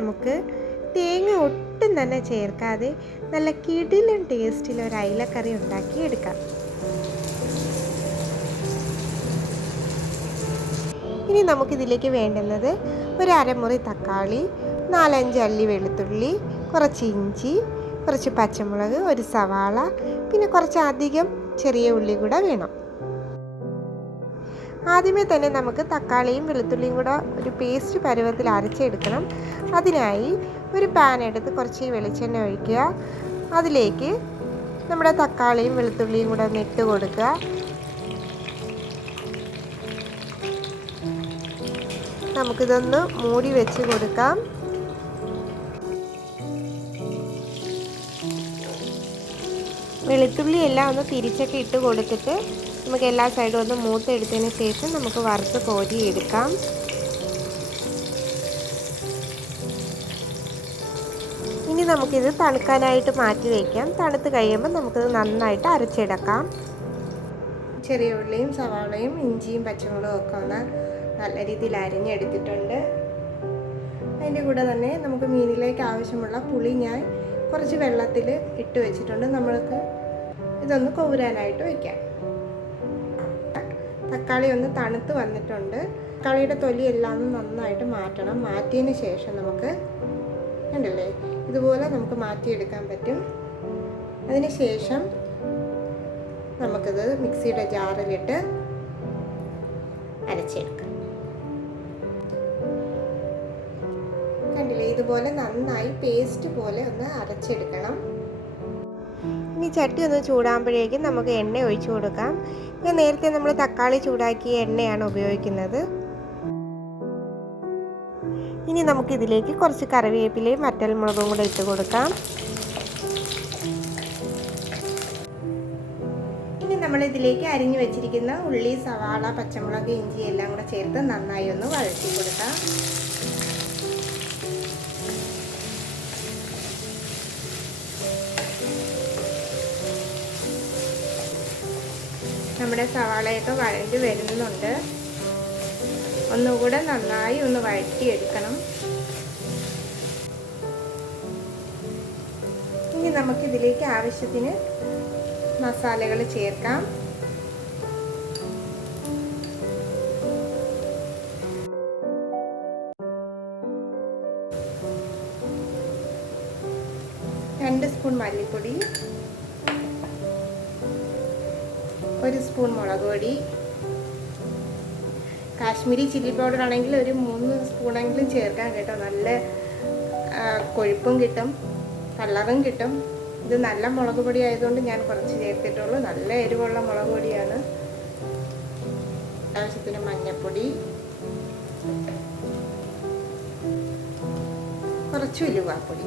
നമുക്ക് തേങ്ങ ഒട്ടും തന്നെ ചേർക്കാതെ നല്ല കിടിലൻ ടേസ്റ്റിൽ ഒരു അയിലക്കറി ഉണ്ടാക്കി എടുക്കാം ഇനി നമുക്കിതിലേക്ക് വേണ്ടുന്നത് ഒരു അരമുറി തക്കാളി നാലഞ്ച് അല്ലി വെളുത്തുള്ളി കുറച്ച് ഇഞ്ചി കുറച്ച് പച്ചമുളക് ഒരു സവാള പിന്നെ കുറച്ച് അധികം ചെറിയ ഉള്ളി കൂടെ വേണം. ആദ്യമേ തന്നെ നമുക്ക് തക്കാളിയും വെളുത്തുള്ളിയും കൂടെ ഒരു പേസ്റ്റ് പരുവത്തിൽ അരച്ചെടുക്കണം. അതിനായി ഒരു പാൻ എടുത്ത് കുറച്ച് വെളിച്ചെണ്ണ ഒഴിക്കുക. അതിലേക്ക് നമ്മുടെ തക്കാളിയും വെളുത്തുള്ളിയും കൂടെ ഒന്ന് ഇട്ട് കൊടുക്കുക. നമുക്കിതൊന്ന് മൂടി വെച്ച് കൊടുക്കാം. വെളുത്തുള്ളി എല്ലാം ഒന്ന് തിരിച്ചൊക്കെ ഇട്ട് കൊടുത്തിട്ട് നമുക്ക് എല്ലാ സൈഡും ഒന്ന് മൂത്തെടുത്തതിന് ശേഷം നമുക്ക് വറുത്ത് കോരി എടുക്കാം ഇനി നമുക്കിത് തണുക്കാനായിട്ട് മാറ്റി വയ്ക്കാം. തണുത്ത് കഴിയുമ്പോൾ നമുക്കിത് നന്നായിട്ട് അരച്ചെടുക്കാം. ചെറിയ ഉള്ളിയും സവാളയും ഇഞ്ചിയും പച്ചമുളകും ഒക്കെ ഒന്ന് നല്ല രീതിയിൽ അരിഞ്ഞെടുത്തിട്ടുണ്ട്. അതിന്റെ കൂടെ തന്നെ നമുക്ക് മീനിലേക്ക് ആവശ്യമുള്ള പുളി ഞാൻ കുറച്ച് വെള്ളത്തിൽ ഇട്ട് വെച്ചിട്ടുണ്ട്. നമ്മൾക്ക് ഇതൊന്ന് കോരാനായിട്ട് വയ്ക്കാം. തക്കാളി ഒന്ന് തണുത്ത് വന്നിട്ടുണ്ട്. തക്കാളിയുടെ തൊലി എല്ലാം നന്നായിട്ട് മാറ്റണം. മാറ്റിയതിന് ശേഷം നമുക്ക് ഉണ്ടല്ലേ ഇതുപോലെ നമുക്ക് മാറ്റിയെടുക്കാൻ പറ്റും. അതിന് ശേഷം നമുക്കിത് മിക്സിയുടെ ജാറിലിട്ട് അരച്ചെടുക്കാം. കണ്ടില്ലേ? ഇതുപോലെ നന്നായി പേസ്റ്റ് പോലെ ഒന്ന് അരച്ചെടുക്കണം. ചട്ടി ഒന്ന് ചൂടാകുമ്പോഴേക്കും നമുക്ക് എണ്ണ ഒഴിച്ചു കൊടുക്കാം. ഞാൻ നേരത്തെ നമ്മൾ തക്കാളി ചൂടാക്കിയ എണ്ണയാണ് ഉപയോഗിക്കുന്നത്. ഇനി നമുക്കിതിലേക്ക് കുറച്ച് കറിവേപ്പിലയും വറ്റൽമുളകും കൂടെ ഇട്ട് കൊടുക്കാം. ഇനി നമ്മൾ ഇതിലേക്ക് അരിഞ്ഞു വെച്ചിരിക്കുന്ന ഉള്ളി സവാള പച്ചമുളക് ഇഞ്ചി എല്ലാം കൂടെ ചേർത്ത് നന്നായി ഒന്ന് വഴറ്റി കൊടുക്കാം. നമ്മുടെ സവാളയൊക്കെ വഴണ്ടി വരുന്നുണ്ട്. ഒന്നുകൂടെ നന്നായി ഒന്ന് വഴറ്റിയെടുക്കണം. ഇനി നമുക്കിതിലേക്ക് ആവശ്യത്തിന് മസാലകൾ ചേർക്കാം. രണ്ട് സ്പൂൺ മല്ലിപ്പൊടി ഒരു സ്പൂൺ മുളക് പൊടി. കാശ്മീരി ചില്ലി പൗഡർ ആണെങ്കിൽ ഒരു മൂന്ന് സ്പൂണെങ്കിലും ചേർക്കാൻ കേട്ടോ. നല്ല കൊഴുപ്പും കിട്ടും കളറും കിട്ടും. ഇത് നല്ല മുളക് പൊടി ആയതുകൊണ്ട് ഞാൻ കുറച്ച് ചേർത്തിട്ടുള്ളൂ. നല്ല എരിവുള്ള മുളക് പൊടിയാണ്. ആവശ്യത്തിന് മഞ്ഞൾപ്പൊടി കുറച്ച് ഉലുവാപ്പൊടി.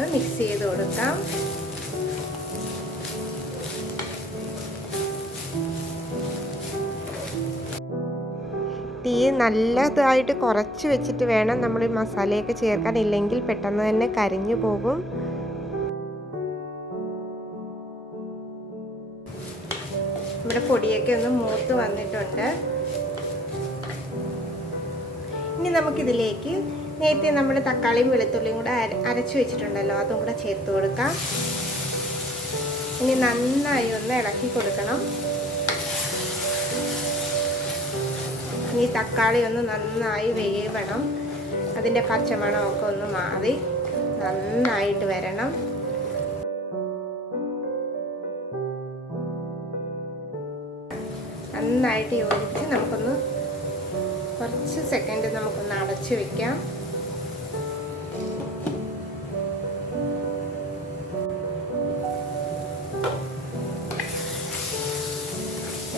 ഒന്ന് മിക്സ് ചെയ്ത് കൊടുക്കാം. തീ നല്ലതായിട്ട് കുറച്ച് വെച്ചിട്ട് വേണം നമ്മൾ ഈ മസാലയൊക്കെ ചേർക്കാൻ. ഇല്ലെങ്കിൽ പെട്ടെന്ന് തന്നെ കരിഞ്ഞു പോകും. നമ്മുടെ പൊടിയൊക്കെ ഒന്ന് മൂത്ത് വന്നിട്ടുണ്ട്. ഇനി നമുക്കിതിലേക്ക് നേരത്തെ നമ്മൾ തക്കാളിയും വെളുത്തുള്ളിയും കൂടെ അരച്ചു വെച്ചിട്ടുണ്ടല്ലോ അതും കൂടെ ചേർത്ത് കൊടുക്കാം. ഇനി നന്നായി ഒന്ന് ഇളക്കി കൊടുക്കണം. ഇനി തക്കാളി ഒന്ന് നന്നായി വേവണം. അതിന്റെ പച്ചമണമൊക്കെ ഒന്ന് മാറി നന്നായിട്ട് വരണം. നന്നായിട്ട് യോജിച്ച് നമുക്കൊന്ന് കുറച്ച് സെക്കൻഡ് നമുക്കൊന്ന് അടച്ചു വെക്കാം.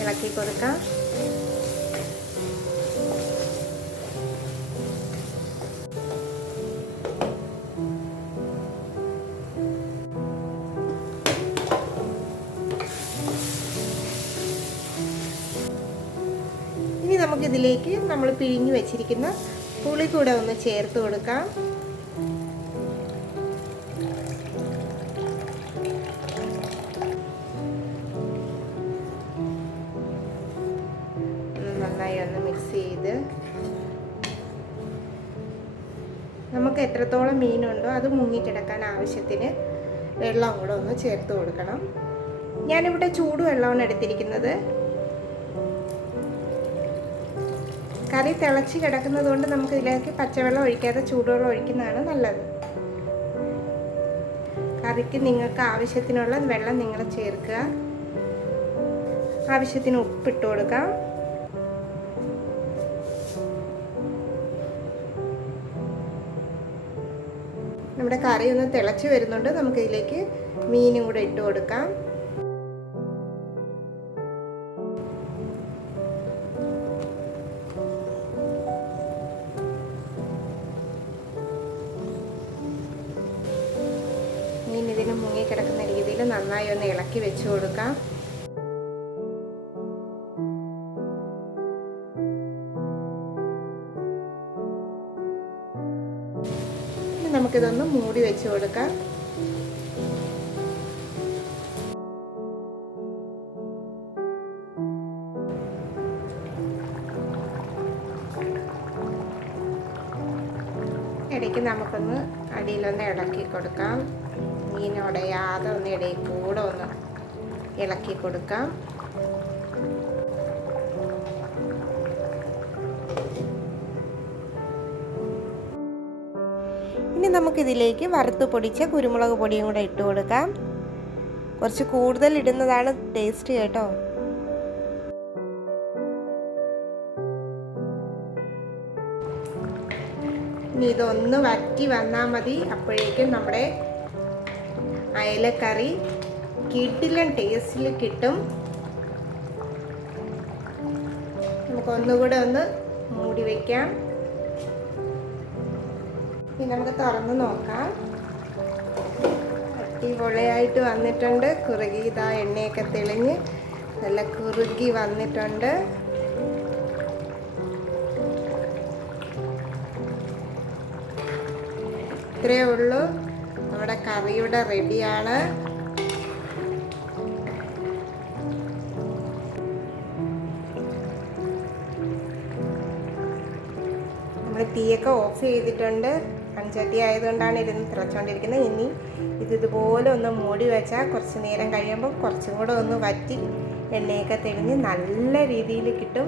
ഇളക്കി കൊടുക്കാം. നമുക്ക് ഇതിലേക്ക് നമ്മൾ പിഴിഞ്ഞ് വെച്ചിരിക്കുന്ന പുളി കൂടെ ഒന്ന് ചേർത്ത് കൊടുക്കാം. നന്നായി ഒന്ന് മിക്സ് ചെയ്ത്. നമുക്ക് എത്രത്തോളം മീനുണ്ടോ അത് മുങ്ങിക്കിടക്കാൻ ആവശ്യത്തിന് വെള്ളം കൂടെ ഒന്ന് ചേർത്ത് കൊടുക്കണം. ഞാനിവിടെ ചൂടുവെള്ളമാണ് എടുത്തിരിക്കുന്നത്. കറി തിളച്ച് കിടക്കുന്നത് കൊണ്ട് നമുക്ക് ഇതിലേക്ക് പച്ചവെള്ളം ഒഴിക്കാതെ ചൂടുവെള്ളം ഒഴിക്കുന്നതാണ് നല്ലത്. കറിക്ക് നിങ്ങൾക്ക് ആവശ്യത്തിനുള്ള വെള്ളം നിങ്ങൾ ചേർക്കുക. ആവശ്യത്തിന് ഉപ്പിട്ട് കൊടുക്കാം. നമ്മുടെ കറി ഒന്ന് തിളച്ച് വരുന്നുണ്ട്. നമുക്ക് ഇതിലേക്ക് മീനും കൂടെ ഇട്ട് കൊടുക്കാം. ഇതിന് കിടക്കുന്ന രീതിയിൽ നന്നായി ഒന്ന് ഇളക്കി വെച്ച് കൊടുക്കാം. നമുക്കിതൊന്ന് മൂടി വെച്ച് കൊടുക്കാം. ഇടയ്ക്ക് നമുക്കൊന്ന് അടിയിലൊന്ന് ഇളക്കി കൊടുക്കാം. ഉടയാതെ ഒന്ന് ഇടയിൽ കൂടെ ഒന്ന് ഇളക്കി കൊടുക്കാം. ഇനി നമുക്കിതിലേക്ക് വറുത്ത് പൊടിച്ച കുരുമുളക് പൊടിയും കൂടെ ഇട്ട് കൊടുക്കാം. കുറച്ച് കൂടുതൽ ഇടുന്നതാണ് ടേസ്റ്റ് കേട്ടോ. ഇനി ഇതൊന്ന് വറ്റി വന്നാൽ മതി. അപ്പോഴേക്കും നമ്മുടെ അയലക്കറി കിട്ടില്ല ടേസ്റ്റിൽ കിട്ടും. നമുക്ക് ഒന്നുകൂടെ ഒന്ന് മൂടി വയ്ക്കാം ഇനി നമുക്ക് തുറന്ന് നോക്കാം. അടിപൊളിയായിട്ട് വന്നിട്ടുണ്ട്. കുറുകി ഇതാ എണ്ണയൊക്കെ തെളിഞ്ഞ് നല്ല കുറുകി വന്നിട്ടുണ്ട്. ഇത്രയേ ഉള്ളൂ. കറിയുടെ റെഡിയാണ്. നമ്മൾ തീയൊക്കെ ഓഫ് ചെയ്തിട്ടുണ്ട്. മൺചട്ടി ആയതുകൊണ്ടാണ് ഇരുന്ന് തിളച്ചുകൊണ്ടിരിക്കുന്നത് ഇനി ഇത് ഇതുപോലെ ഒന്ന് മൂടി വെച്ചാൽ കുറച്ച് നേരം കഴിയുമ്പോൾ കുറച്ചും കൂടെ ഒന്ന് വറ്റി എണ്ണയൊക്കെ തെളിഞ്ഞ് നല്ല രീതിയിൽ കിട്ടും.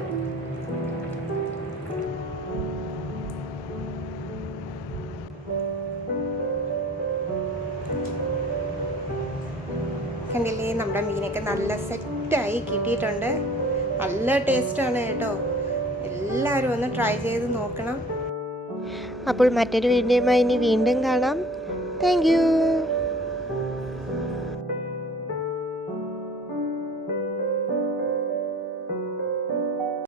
കണ്ടില്ലേ? നമ്മുടെ മീനൊക്കെ നല്ല സെറ്റായി കിട്ടിയിട്ടുണ്ട്. നല്ല ടേസ്റ്റാണ് കേട്ടോ. എല്ലാവരും ഒന്ന് ട്രൈ ചെയ്ത് നോക്കണം. അപ്പോൾ മറ്റൊരു വീഡിയോയുമായി ഇനി വീണ്ടും കാണാം. താങ്ക്